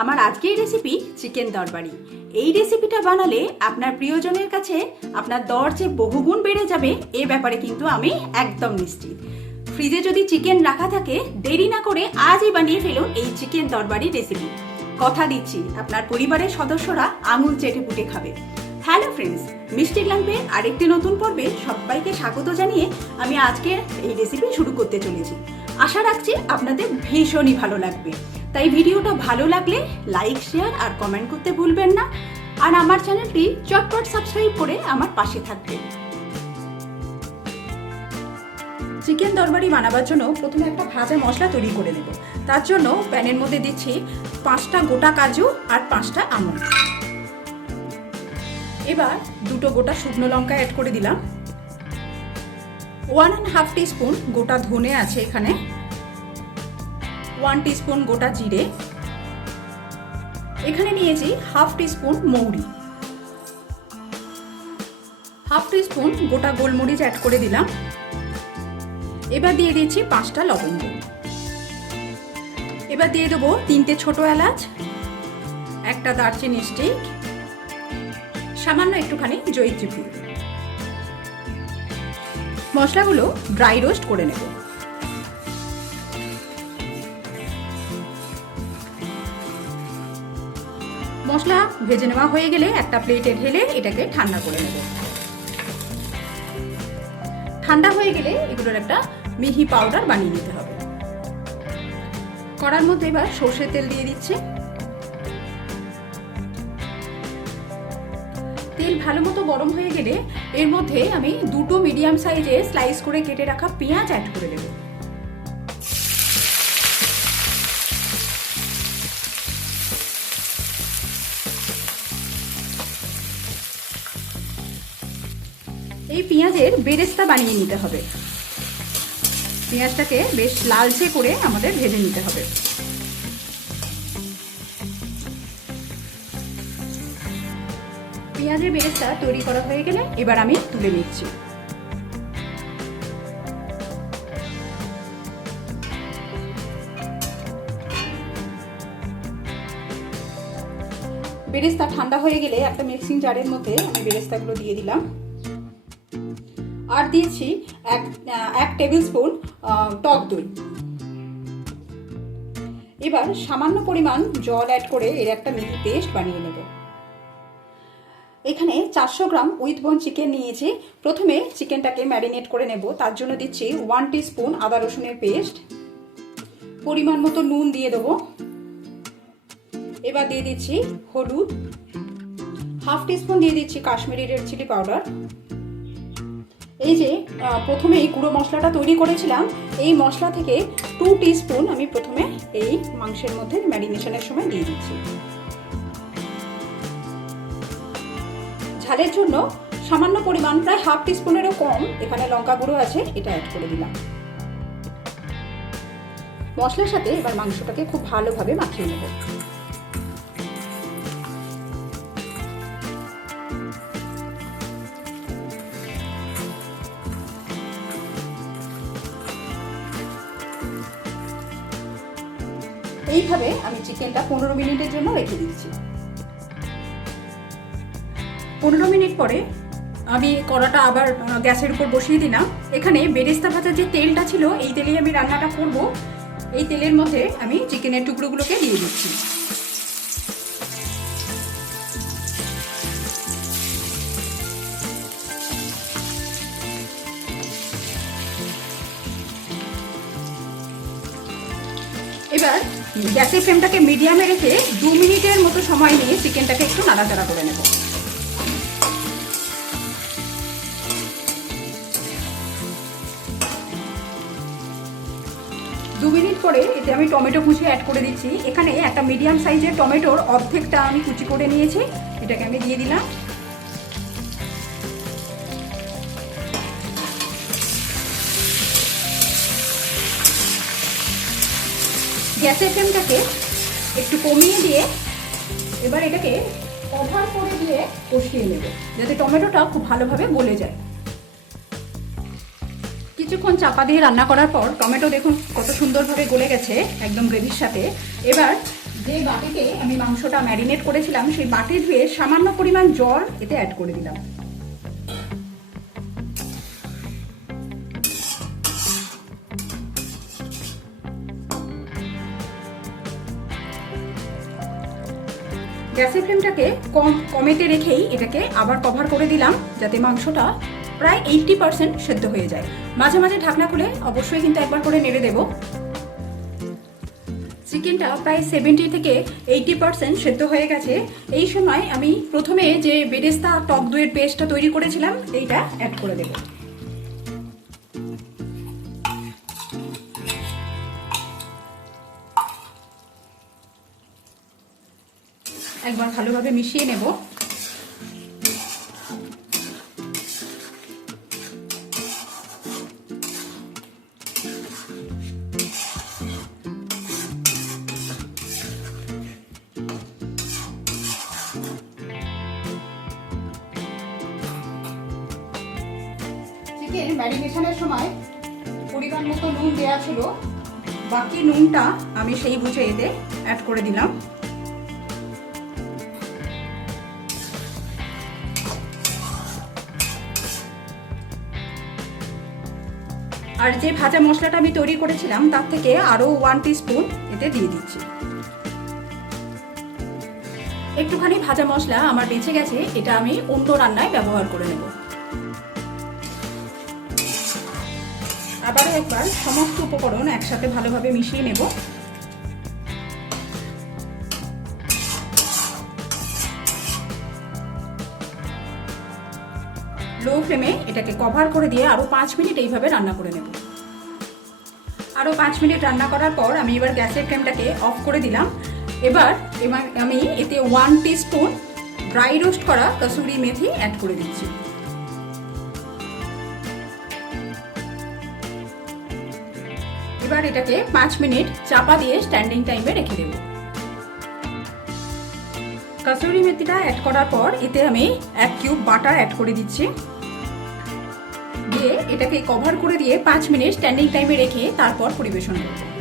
আমার আজকের recipe chicken তরকারি। এই রেসিপিটা বানালে আপনার প্রিয়জনের কাছে আপনার দর যে বহুগুণ বেড়ে যাবে এ ব্যাপারে কিন্তু আমি একদম নিশ্চিত। ফ্রিজে যদি চিকেন রাখা থাকে দেরি না করে আজই বানিয়ে ফেলুন এই চিকেন তরকারি রেসিপি। কথা দিচ্ছি আপনার পরিবারের সদস্যরা আঙুল চেটে পুটে খাবে। হ্যালো ফ্রেন্ডস, মিষ্টি গ্ল্যাম্পে আরেকটি নতুন পর্বে সবাইকে স্বাগত জানিয়ে আমি আজকের এই রেসিপি শুরু করতে চলেছি। আশা রাখছি আপনাদের ভীষণই ভালো লাগবে। তাই ভিডিওটা ভালো লাগলে লাইক, শেয়ার আর কমেন্ট করতে ভুলবেন না। আর আমার চ্যানেলটি চটপট সাবস্ক্রাইব করে আমার পাশে থাকবেন। চিকেন তরকারি বানাবার জন্য প্রথমে একটা ভাজা মশলা তৈরি করে নেব। তার জন্য প্যানের মধ্যে দিচ্ছি 5টা গোটা কাজু আর 5টা আমন্ড। এবার 2টো গোটা শুকনো লঙ্কা অ্যাড করে দিলাম। 1.5 টিস্পুন গোটা ধনে আছে এখানে, 1 টিস্পুন গোটা জিরে, এখানে নিয়েছি 1/2 টিস্পুন মৌরি, 1/2 টিস্পুন গোটা গোলমরিচ অ্যাড করে দিলাম। এবার দিয়ে দিচ্ছি 5টা লবঙ্গ। এবার দিয়ে দেবো 3টে ছোট এলাচ, একটা দারচিনি স্টিক, সামান্য একটুখানি জয়িত্রী ফুল। মশলাগুলো ড্রাই রোস্ট করে নেব। মশলা ভেজে নেওয়া হয়ে গেলে একটা প্লেটে ঢেলে এটাকে ঠান্ডা করে নেব। ঠান্ডা হয়ে গেলে এগুলোর একটা মিহি পাউডার বানিয়ে নিতে হবে। কড়ার মধ্যে এবার সর্ষের তেল দিয়ে দিচ্ছি। তেল ভালো মতো গরম হয়ে গেলে এর মধ্যে আমি 2টো মিডিয়াম সাইজে স্লাইস করে কেটে রাখা পেঁয়াজ অ্যাড করে দেব। এই পেঁয়াজের বেরেস্তা বানিয়ে নিতে হবে। পেঁয়াজটাকে বেশ লালচে করে আমাদের ভেজে নিতে হবে। পেঁয়াজের বেরেস্তা তৈরি করা হয়ে গেলে এবার আমি তুলে নিচ্ছি। বেরেস্তা ঠান্ডা হয়ে গেলে একটা মিক্সিং জারের মধ্যে আমি বেরেস্তাগুলো দিয়ে দিলাম। আর দিয়েছি এক টেবিল স্পুন টক দই। এবার সামান্য পরিমাণ জল অ্যাড করে এর একটা মিহি পেস্ট বানিয়ে নেব। এখানে 400 গ্রাম উইথ বোন চিকেন নিয়েছি। প্রথমে চিকেনটাকে ম্যারিনেট করে নেব। তার জন্য দিচ্ছি 1 টিস্পুন আদা রসুনের পেস্ট, পরিমাণ মতো নুন দিয়ে দেবো। এবার দিয়ে দিচ্ছি হলুদ, 1/2 টিস্পুন দিয়ে দিচ্ছি কাশ্মীরি রেড চিলি পাউডার। এই যে প্রথমে এই গুঁড়ো মশলাটা তৈরি করেছিলাম, এই মশলা থেকে 2 টিস্পুন আমি প্রথমে এই মাংসের মধ্যে ম্যারিনেশনের সময় দিয়ে দিচ্ছি। ঝালের জন্য সামান্য পরিমাণ, প্রায় 1/2 টিস্পুনেরও কম এখানে লঙ্কা গুঁড়ো আছে, এটা অ্যাড করে দিলাম। মশলার সাথে এবার মাংসটাকে খুব ভালোভাবে মাখিয়ে নেব। এইভাবে আমি চিকেনটা 15 মিনিটের জন্য রেখে দিচ্ছি। 15 মিনিট পরে আমি কড়াটা আবার গ্যাসের উপর বসিয়ে দিলাম। এখানে বেরেস্তা ভাজার যে তেলটা ছিল এই তেলেই আমি রান্নাটা করব। এই তেলের মধ্যে আমি চিকেনের টুকরোগুলোকে দিয়ে দিচ্ছি। এবার গ্যাসের ফ্লেমটাকে মিডিয়ামে রেখে 2 মিনিটের মতো সময় নিয়ে চিকেনটাকে একটু নাড়াচাড়া করে নেব। দু মিনিট পরে এতে আমি টমেটো কুচি অ্যাড করে দিচ্ছি। এখানে একটা মিডিয়াম সাইজের টমেটোর অর্ধেকটা আমি কুচি করে নিয়েছি, এটাকে আমি দিয়ে দিলাম। গ্যাসের ফ্লেমটাকে একটু কমিয়ে দিয়ে এবার এটাকে কভার করে দিয়ে কষিয়ে নেব, যাতে টমেটোটা খুব ভালোভাবে গলে যায়। কিছুক্ষণ চাপা দিয়ে রান্না করার পর টমেটো দেখুন কত সুন্দরভাবে গলে গেছে একদম গ্রেভির সাথে। এবার যে বাটিতে আমি মাংসটা ম্যারিনেট করেছিলাম সেই বাটি ধুয়ে সামান্য পরিমাণ জল এতে অ্যাড করে দিলাম। গ্যাসের ফ্লেমটাকে কমেতে রেখেই এটাকে আবার কভার করে দিলাম, যাতে মাংসটা প্রায় 80% সেদ্ধ হয়ে যায়। মাঝে মাঝে ঢাকনা খুলে অবশ্যই কিন্তু একবার করে নেড়ে দেব। চিকেনটা প্রায় 70 থেকে 80% সেদ্ধ হয়ে গেছে। এই সময় আমি প্রথমে যে বেরেস্তা টক দইয়ের পেস্টটা তৈরি করেছিলাম এইটা অ্যাড করে দেব। একবার ভালোভাবে মিশিয়ে নেব। চিকেন ম্যারিনেশনের সময় পরিমাণ মতো নুন দেওয়া ছিল, বাকি নুনটা আমি সেই বুঝে এতে অ্যাড করে দিলাম। আর যে ভাজা মশলাটা আমি তৈরি করেছিলাম তার থেকে আরো 1 টিস্পুন এতে দিয়ে দিচ্ছি। একটুখানি ভাজা মশলা আমার বেঁচে গেছে, এটা আমি অন্য রান্নায় ব্যবহার করে নেব। আবারও একবার সমস্ত উপকরণ একসাথে ভালোভাবে মিশিয়ে নেব। লো ফ্লেমে এটাকে কভার করে দিয়ে আরো 5 মিনিট এইভাবে রান্না করে নেব। আরো 5 মিনিট রান্না করার পর আমি এবার গ্যাসের ফ্লেমটাকে অফ করে দিলাম। এবার আমি এতে 1 টিস্পুন ড্রাই রোস্ট করা কসুরি মেথি অ্যাড করে দিচ্ছি। এবার এটাকে 5 মিনিট চাপা দিয়ে স্ট্যান্ডিং টাইমে রেখে দেব। কসুরি মেথিটা অ্যাড করার পর এতে আমি 1 কিউব বাটার অ্যাড করে দিচ্ছি, দিয়ে এটাকে কভার করে দিয়ে 5 মিনিট স্ট্যান্ডিং টাইমে রেখে তারপর পরিবেশন করব।